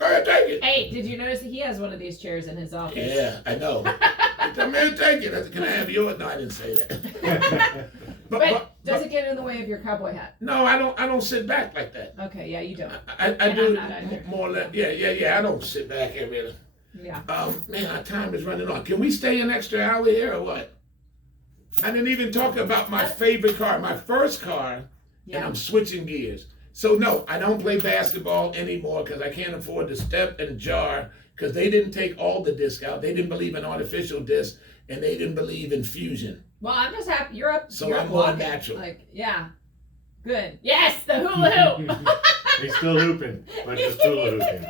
Go ahead, take it." Hey, did you notice that he has one of these chairs in his office? Yeah, I know. He told me to take it. I said, "Can I have yours?" No, I didn't say that. But does it get in the way of your cowboy hat? No, I don't sit back like that. Okay, yeah, you don't. I And do I'm not either. more or less. Yeah. I don't sit back here really. Yeah. Man, our time is running on. Can we stay an extra hour here or what? I didn't even talk about my favorite car, my first car, and Yeah. I'm switching gears. So no, I don't play basketball anymore because I can't afford to step and jar because they didn't take all the disc out. They didn't believe in artificial disc and they didn't believe in fusion. Well, I'm just happy you're up. So you're I'm up going walking. natural. Like, yeah. Good. Yes, the hula hoop. He's still hooping, but just hula hooping.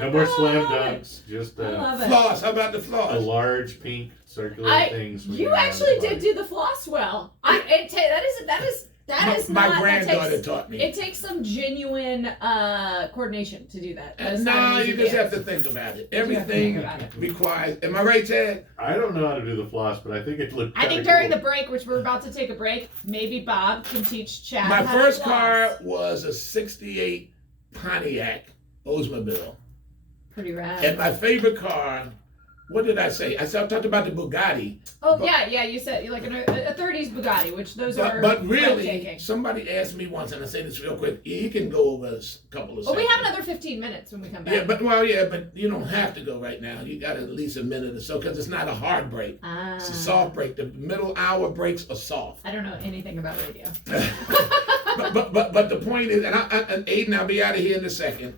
No more slam dunks, just I love it. Floss, how about the a floss? large pink circular things. when You you're out actually of the did do the floss well. That is My not, granddaughter that taught me. it takes some genuine coordination to do that. That's No, not an you easy just have dance. to think about it. You have to Everything think about it. requires. Am I right, Chad? I don't know how to do the floss, but I think it looked. I think kinda during cool. the break, which we're about to take a break, maybe Bob can teach Chad. My how to first floss. car was a '68 Pontiac Oldsmobile, Pretty rad. and my favorite car. What did I say? I talked about the Bugatti. Oh but- yeah, you said you like a 30s Bugatti, which those are But really, breathtaking. somebody asked me once, and I say this real quick. You can go over a couple of. Well, we seconds. have another 15 minutes when we come back. Yeah, but you don't have to go right now. You got at least a minute or so because it's not a hard break. It's a soft break. The middle hour breaks are soft. I don't know anything about radio. but the point is, and Aiden, I'll be out of here in a second.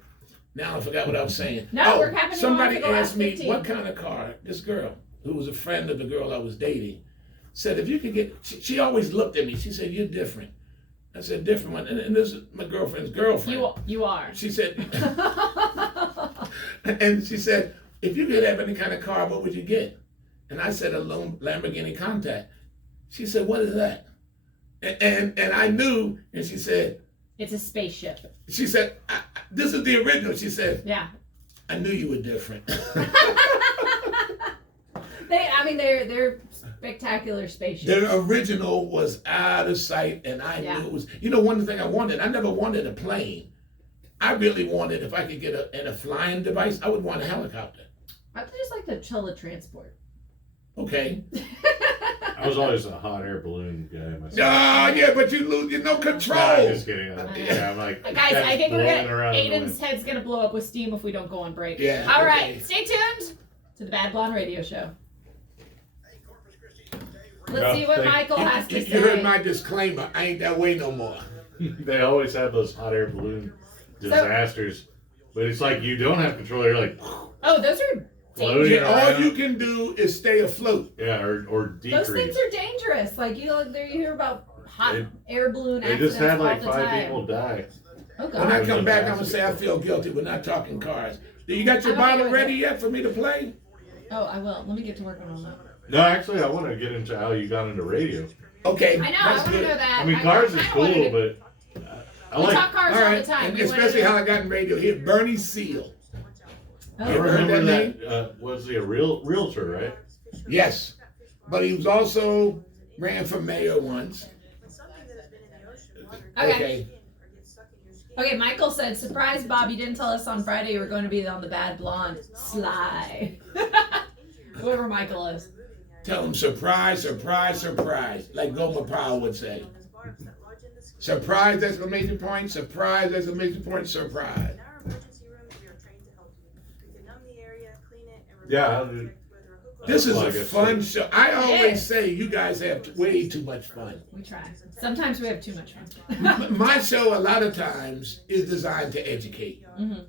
Now I forgot what I was saying. No, we're having you somebody on for the last asked me 15. what kind of car. This girl, who was a friend of the girl I was dating, said if you could get. She always looked at me. She said, "You're different." I said, "Different one," and this is my girlfriend's girlfriend. You are. She said, and she said, "If you could have any kind of car, what would you get?" And I said, "A Lamborghini Countach." She said, "What is that?" And I knew, and she said, It's a spaceship. She said, "This is the original." She said, Yeah. "I knew you were different." They're spectacular spaceships. The original was out of sight, and I knew it was. You know, one thing I wanted. I never wanted a plane. I really wanted, if I could get a flying device, I would want a helicopter. I just like the teletransport. Okay. I was always a hot air balloon guy myself. Yeah, but you lose. You no control. No, just kidding. I'm like, Guys, I think blowing around the Aiden's wind. head's gonna blow up with steam if we don't go on break. Yeah, All okay. right, stay tuned to the Bad Blonde Radio Show. Let's Well, see what thank- Michael has to You say. heard my disclaimer. I ain't that way no more. They always have those hot air balloon disasters, but it's like you don't have control. You're like, Oh, those are Floating dangerous. All around. you can do is stay afloat. yeah, or decrease. Those things are dangerous. Like you hear about hot They- air balloon They accidents just had like all the 5 time. people die. Oh When I God. come back, I'm gonna say I feel guilty. We're not talking cars. Do you got your I don't bottle think ready yet for me to play? Oh, I will. Let me get to working on that. No, actually, I want to get into how you got into radio. Okay. I know. I that's want to good. know that. I mean, cars is kinda cool, wanted to- but I we like. talk cars All all right, the time. and We especially wanna how I got in radio here. Bernie Seal. know- I You ever heard remember that that. Was he a realtor, right? Yes, but he was also ran for mayor once. Okay. Okay, Michael said, "Surprise, Bob! You didn't tell us on Friday you were going to be on the Bad Blonde." Sly. Whoever Michael is. Tell him surprise, surprise, surprise, like Gomer Powell would say. Surprise! Exclamation point! Surprise! Exclamation point! Surprise! Yeah. This is Like a I fun said. show. I always is. say you guys have way too much fun. We try. Sometimes we have too much fun. My show, a lot of times, is designed to educate. Mhm.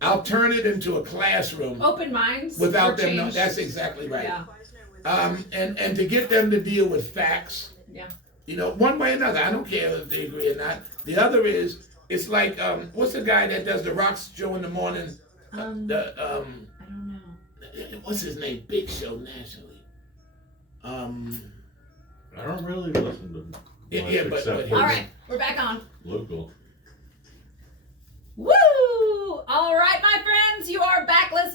I'll turn it into a classroom Open minds. without for them knowing. change. That's exactly right. Yeah. And to get them to deal with facts. Yeah. You know, one way or another. I don't care if they agree or not. The other is, it's like, what's the guy that does the rock show in the morning? I don't know. What's his name? Big show nationally. I don't really listen to much Yeah, but except his- for All right, we're back on. local. Woo! All right, my friends, you are back listening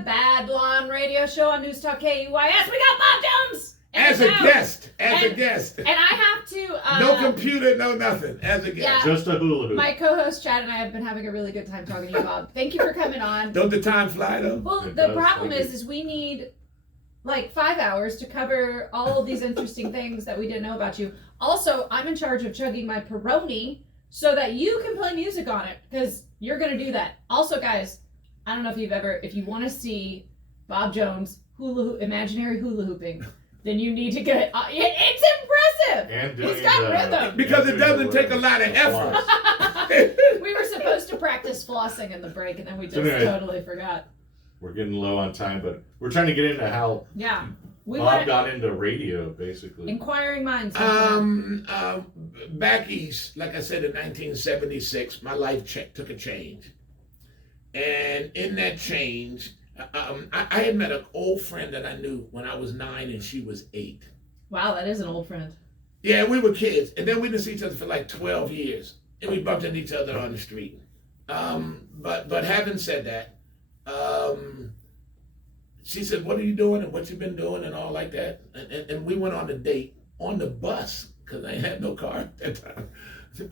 the Bad Blonde Radio Show on News Talk KUYS. We got Bob Jones As a guest. And I have to. No computer, no nothing. As a guest. Yeah. Just a hula hoop. My co-host Chad and I have been having a really good time talking to you, Bob. Thank you for coming on. Don't the time fly though? Well, It the does, problem thank is we need like 5 hours to cover all of these interesting things that we didn't know about you. Also, I'm in charge of chugging my Peroni so that you can play music on it because you're gonna do that. Also, guys, I don't know if you want to see Bob Jones imaginary hula hooping, then you need to get. It's impressive. And He's got rhythm. Because it doesn't take a lot of effort. We were supposed to practice flossing in the break, and then we just anyway. totally forgot. We're getting low on time, but we're trying to get into how Yeah, we Bob want got into radio, basically. inquiring minds. Back east, like I said, in 1976, my life took a change. And in that change, I had met an old friend that I knew when I was 9 and she was 8. Wow, that is an old friend. Yeah, we were kids. And then we didn't see each other for like 12 years. And we bumped into each other on the street. But having said that, she said, what are you doing and what you been doing and all like that. And we went on a date on the bus because I had no car at that time.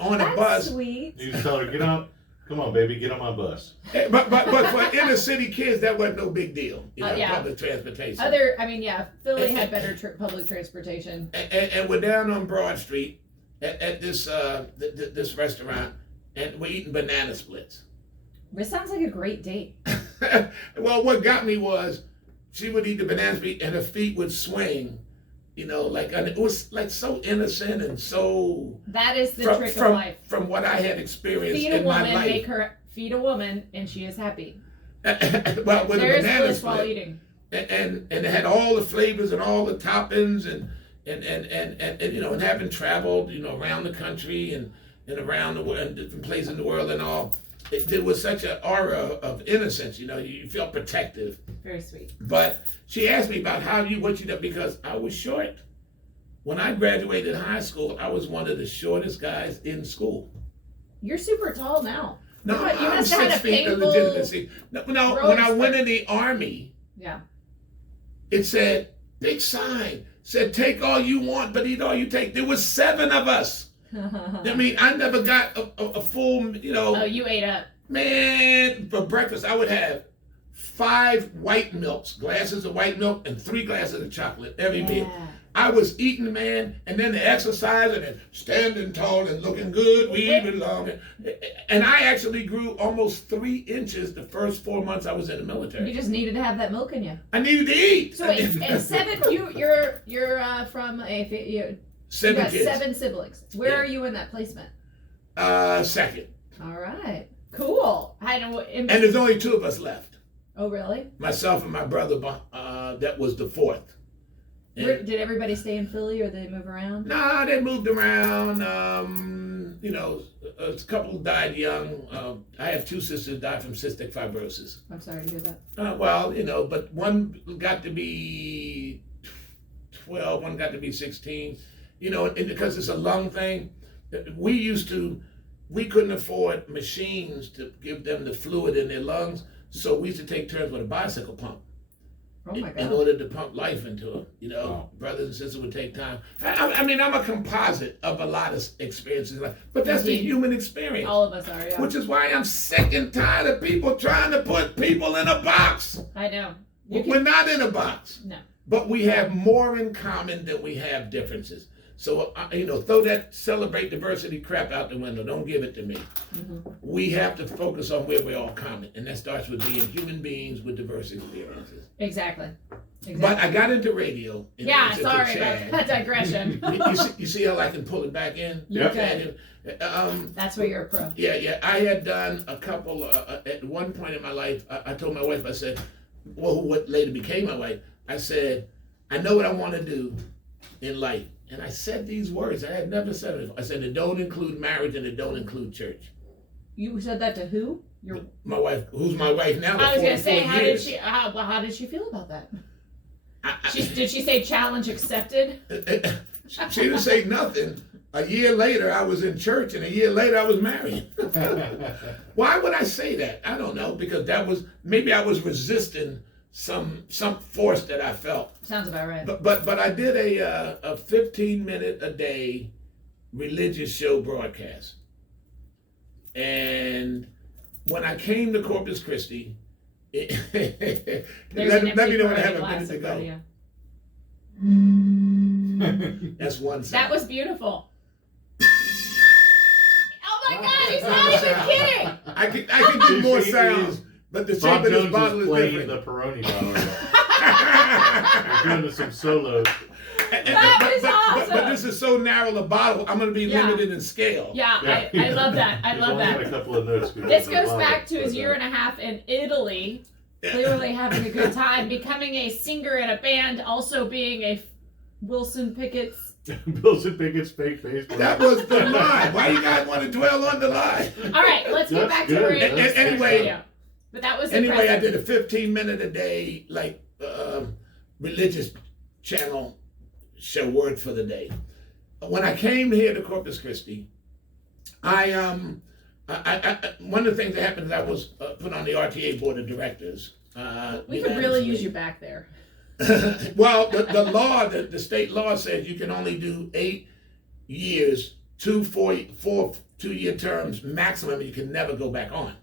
On That's the bus. sweet. You just tell her, get on. Come on, baby, get on my bus. But for inner city kids, that wasn't no big deal. Yeah. Public transportation. Philly had better public transportation. And we're down on Broad Street at this this restaurant, and we're eating banana splits. This sounds like a great date. Well, what got me was she would eat the banana split and her feet would swing. And it was like so innocent and so. That is the trick of life. From what I had experienced Feed a in my woman, life. make her feed a woman, and she is happy. Well, with There a is banana bliss while split. eating. And it had all the flavors and all the toppings and and having traveled around the country and around the world and different places in the world and all, there was such an aura of innocence. You felt protective. Very sweet. But she asked me about what you did because I was short. When I graduated high school, I was one of the shortest guys in school. You're super tall now. No, You I'm must have had 6 a feet of painful legitimacy. No, growth when I went spurt. in the Army, Yeah. it said, big sign, said, take all you want, but eat all you take. There was 7 of us. I mean, I never got a full, Oh, you ate up. man, for breakfast, I would have 5 white milks, glasses of white milk, and 3 glasses of chocolate every meal. Yeah. I was eating, man, and then the exercise, and then standing tall and looking good, we belong. And I actually grew almost 3 inches the first 4 months I was in the military. You just needed to have that milk in you. I needed to eat. So wait, and 7. You're from you 7 got kids. 7 siblings. Where Yeah. are you in that placement? Second. All right. Cool. I know. And there's only 2 of us left. Oh, really? Myself and my brother, that was the 4th. Did everybody stay in Philly or did they move around? Nah, they moved around. A couple died young. I have 2 sisters died from cystic fibrosis. I'm sorry to hear that. But one got to be 12, one got to be 16. And because it's a lung thing, we couldn't afford machines to give them the fluid in their lungs, so we used to take turns with a bicycle pump. Oh my In God. order to pump life into them, Wow. brothers and sisters would take time. I mean, I'm a composite of a lot of experiences in life, but that's the Indeed. human experience. All of us are, yeah. Which is why I'm sick and tired of people trying to put people in a box. I know. We're not in a box, No. but we have more in common than we have differences. So, throw that celebrate diversity crap out the window. Don't give it to me. Mm-hmm. We have to focus on where we're all common, and that starts with being human beings with diverse experiences. Exactly. But I got into radio. in Yeah, answer to sorry Chad. about that digression. You see how I can pull it back in? You Yep. can. That's where you're a pro. Yeah. I had done a couple, at one point in my life, I told my wife, I said, what later became my wife, I said, I know what I want to do in life. And I said these words, I had never said it before. I said, it don't include marriage and it don't include church. You said that to who? My wife, who's my wife now. I was gonna say, 44 how years. did she feel about that? I- Did she say challenge accepted? She didn't say nothing. A year later, I was in church, and a year later, I was married. Why would I say that? I don't know, because maybe I was resisting some force that I felt. Sounds about right. But I did a 15-minute a day religious show broadcast, and when I came to Corpus Christi, let me know when I have a minute to go. That's one sound. That was beautiful. Oh my God, he's not even kidding. I can do more sounds, but the shape of this bottle is playing different. the Peroni bottle. We're doing some solos. But this is so narrow a bottle, I'm going to be limited in scale. Yeah, I love that. I love that. A couple of notes This goes back to his year and a half in Italy, clearly having a good time, becoming a singer in a band, also being a Wilson Pickett's. Wilson Pickett's fake Facebook. That was the lie. Why you guys want to dwell on the lie? All right, let's get back to radio. Anyway, but that was anyway, impressive. I did a 15-minute a day religious channel show, word for the day. When I came here to Corpus Christi, I one of the things that happened is I was put on the RTA board of directors. We could really use you back there. Well, the law, the state law says you can only do 8 years, 2 2-year terms maximum. You can never go back on.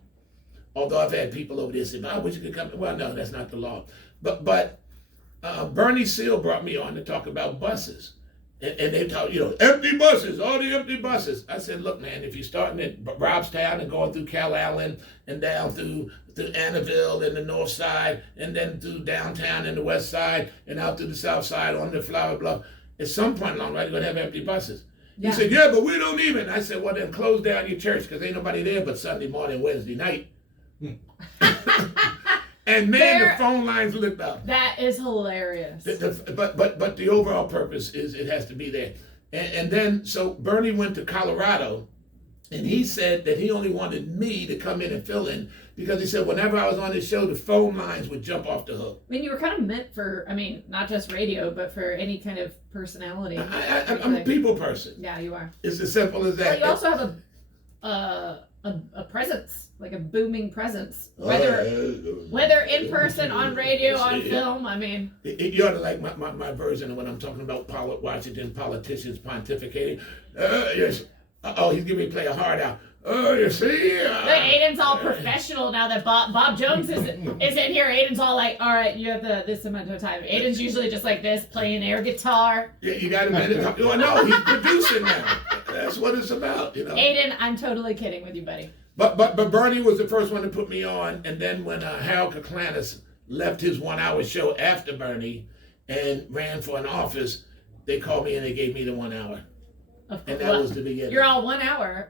Although I've had people over there say, "I wish you could come." Well, no, that's not the law. But Bernie Seal brought me on to talk about buses, and they talk, empty buses, all the empty buses. I said, look, man, if you're starting at Robstown and going through Cal Allen and down through Annabelle and the north side, and then through downtown and the west side, and out to the south side on the Flower Bluff, at some point along the way, you're going to have empty buses. Yeah. He said, yeah, but we don't even. I said, well, then close down your church because ain't nobody there but Sunday morning, Wednesday night. And man, the phone lines lit up. That is hilarious. But the overall purpose is it has to be there. And then, so Bernie went to Colorado, and he said that he only wanted me to come in and fill in because he said whenever I was on his show, the phone lines would jump off the hook. I mean, you were kind of meant for, not just radio, but for any kind of personality. I'm a people person. Yeah, you are. It's as simple as that. Well, you also have a presence, like a booming presence, whether in person, on radio, on film. I mean, you ought to like my version of when I'm talking about Washington politicians pontificating. Yes. He's giving me play a hard out. You see? Aiden's all professional now that Bob Jones is in here. Aiden's all like, all right, you have this amount of time. Aiden's usually just like this, playing air guitar. Yeah, you got a minute. Oh, no, he's producing now. That's what it's about, Aiden, I'm totally kidding with you, buddy. But Bernie was the first one to put me on, and then when Harold Kuklanus left his 1-hour show after Bernie and ran for an office, they called me and they gave me the 1 hour. And that was the beginning. You're all 1 hour.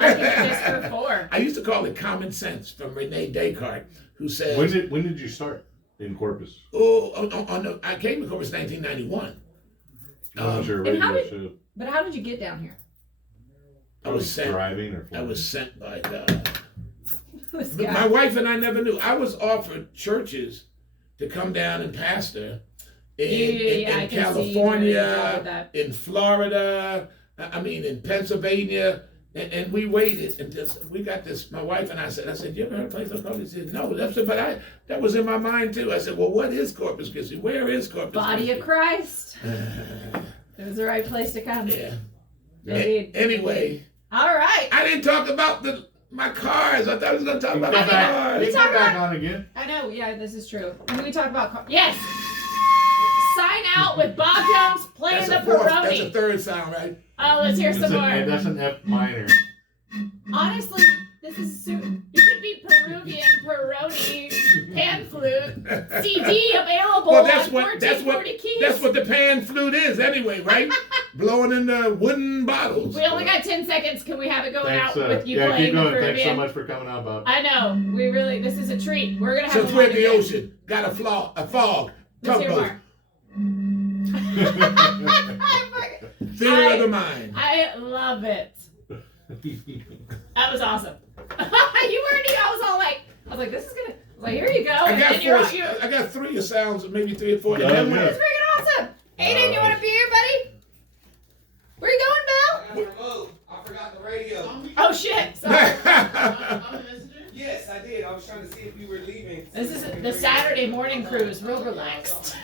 I think just for 4. I used to call it common sense from Rene Descartes, who said... When did you start in Corpus? I came to Corpus 1991. Your radio show? But how did you get down here? I was sent. Driving or I was sent by Yeah. my wife and I never knew. I was offered churches to come down and pastor in California, in Florida, in Pennsylvania, and we waited and we got this. My wife and I said, you ever heard of a place like Corpus? She said, no. That was in my mind too. I said, well, what is Corpus Christi? Where is Corpus Body Christi? of Christ. It was the right place to come. Yeah. Indeed. Anyway. All right. I didn't talk about my cars. I thought I was going to talk about my cars. You come back on again. I know. Yeah, this is true. When we talk about cars. Yes. Sign out with Bob Jones playing the Peroni. That's a third sound, right? Oh, let's hear some more. That's an F minor. Honestly, this is you could be Peruvian Peroni pan flute CD available Well, on 1440 keys. That's what the pan flute is anyway, right? Blowing in the wooden bottles. We only got 10 seconds. Can we have it going out with you playing keep going. the Peruvian? Thanks so much for coming out, Bob. I know. This is a treat. We're going to have Since we're in the ocean, got a fog. Let's hear more. Theater of the mind. I love it. That was awesome. You weren't even, I was like, this is gonna, here you go. I got 3 sounds, maybe 3 or 4. That's freaking awesome. Aiden, you want a beer, buddy? Where you going, Bill? I got the remote. I forgot the radio. Oh shit. Sorry. Yes, I did. I was trying to see if you were leaving. This is The Saturday morning crew is real relaxed.